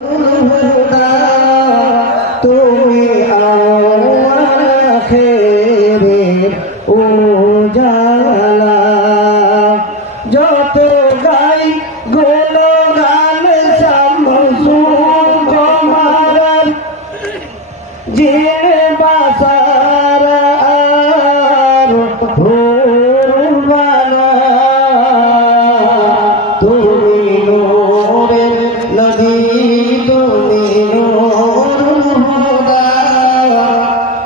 হুদা তুমি আখেরের উজালা যত গাই গুণগান শামসু কমার জিনে বাসার হুরবানা তুমি নূরের নবী তুমি নূরুল হুদা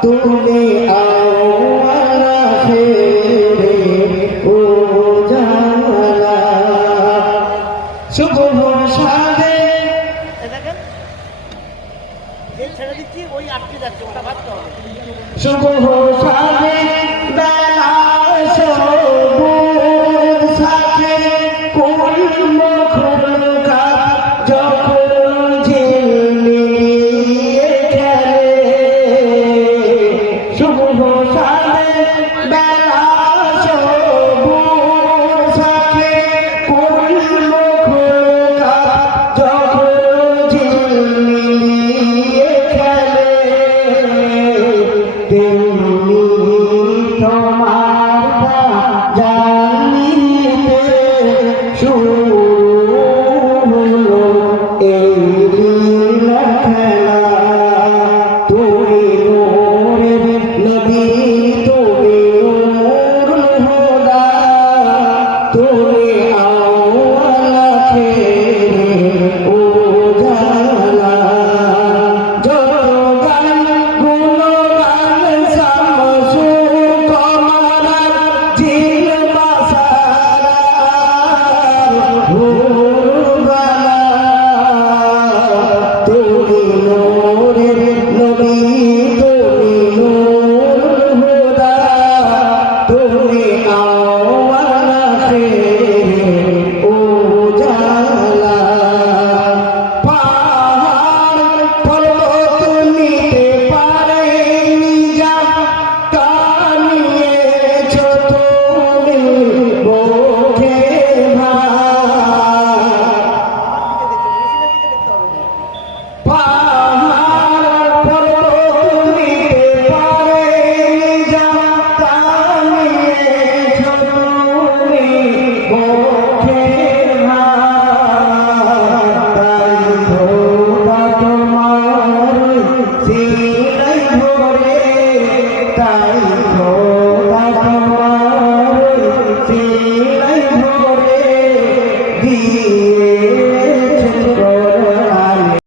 তুমি আউয়াল আখিরের উজালা শুভ সাদে ছেড়ে দিচ্ছি ওই আটকে যাচ্ছে ওটা ভাবতে হবে শুভ সাদে